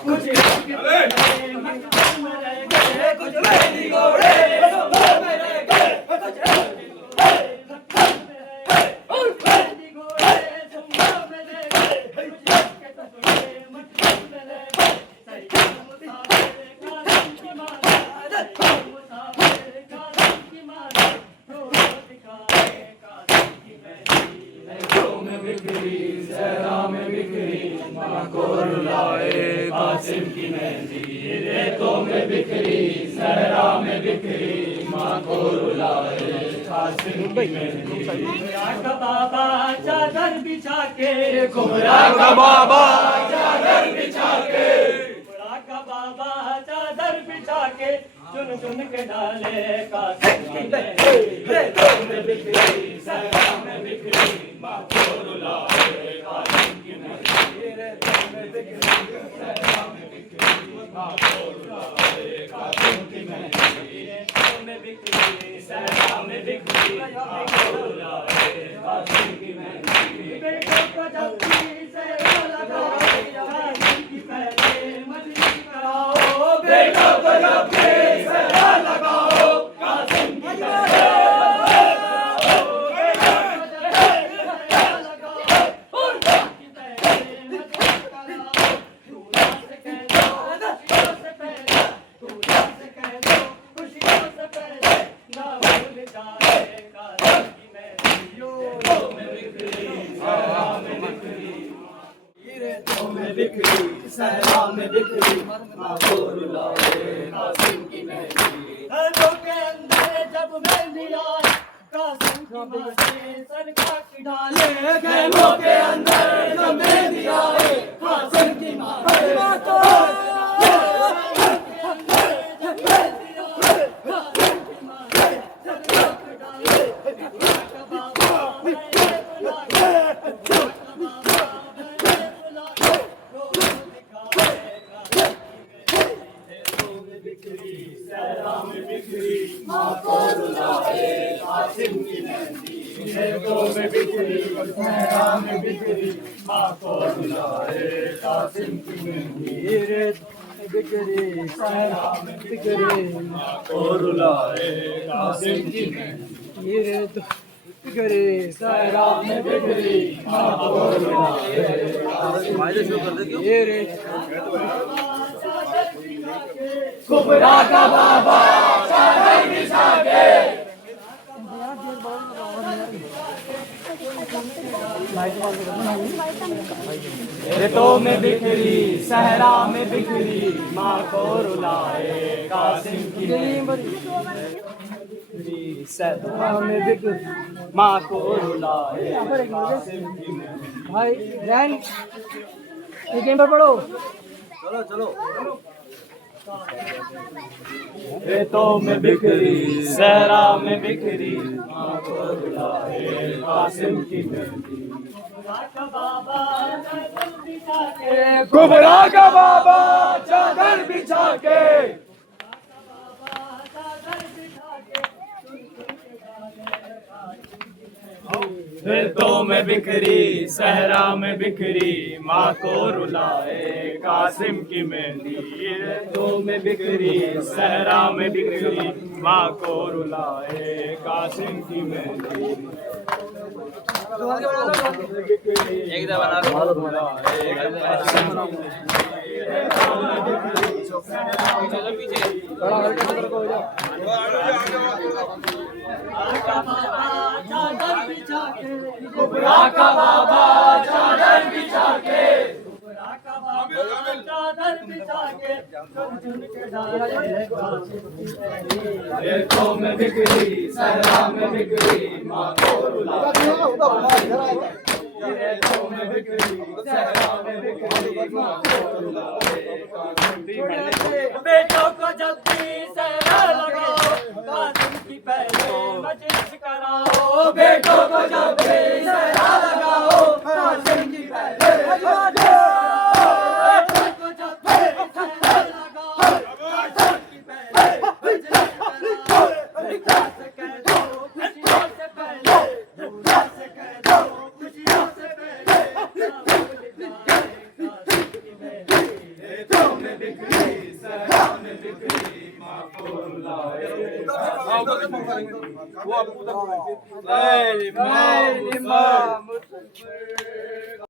कुछ इश्क तेरे मकदूम रह गए, कुछ मेरी घोड़े मकदूम रह गए, कुछ कासिम की मेहंदी रेतों में बिखरी, सहरा में बिखरी, माँ को रुलाए कासिम की मेहंदी। कुबरा का बाबा चादर बिछा के, कुबरा का बाबा चादर बिछा के, कुबरा का बाबा चादर बिछा के, चुन चुन के डाले कासिम की मेहंदी रेतों में बिखरी, सहरा में बिखरी, माँ को रुलाए कासिम की मेहंदी रेतों में बिखरी, सहरा में बिखरी, माँ को रुलाए कासिम की मेहंदी रेतों में बिखरी, सहरा में बिखरी, माँ को रुलाए कासिम की मेहंदी। बेटों को जब भी सहरा लगाओ, कासिम की पहले मजलिस कराओ, बेटों को जब भी सहरा लगाओ, कासिम की पहले सहरा में बिखरी, माँ को रुलाए कासिम की मेहंदी। घरों के अंदर जब मेहंदी आए, कासिम की माँ से सरका की डाले, घरों के अंदर जब मेहंदी आए, कासिम की माँ से माँ को रुलाए कासिम की मेहंदी रेतों में बिखरी, सहरा में बिखरी, माँ को रुलाए कासिम की मेहंदी रेतों में बिखरी, सहरा में बिखरी, माँ को रुलाए कासिम की मेहंदी रेतों बिखरी, सहरा में बिखरी, माँ को रुलाए कुबरा का बाबा चादर बिछा के, रेतों में बिखरी, सहरा में बिखरी, माँ को रुलाए कासिम की मेहंदी सहरा में बिखरी, माँ को रुलाए कासिम की मेहंदी। भाई रैन एक नंबर पढ़ो, चलो चलो। रेतों में बिखरी, सहरा में बिखरी, माँ को रुलाए कासिम की मेहंदी। कुबरा का बाबा चादर बिछा के, रेतों में बिखरी, सहरा में बिखरी, माँ को रुलाए कासिम की मेहंदी रेतों में बिखरी, सहरा में बिखरी, माँ को रुलाए कासिम की मेहंदी। एक दफा चलो पीछे चादर बिछा के, कुबरा का बाबा चादर बिछा के, चादर बिछा के, चुन के डाले कासिम की मेहंदी रेतों में बिखरी, सहरा में बिखरी, माँ को रुलाए रेतों में बिखरी, सहरा में बिखरी, माँ को रुलाए कासिम की मेहंदी। बेटों को जब भी सहरा लगाओ, कासिम की पहले मजलिस कराओ, बेटों को जब भी सहरा लगाओ, कासिम की पहले खुशियों से में बिखरी सहरा में बिखरी माँ को रुलाए वो आपको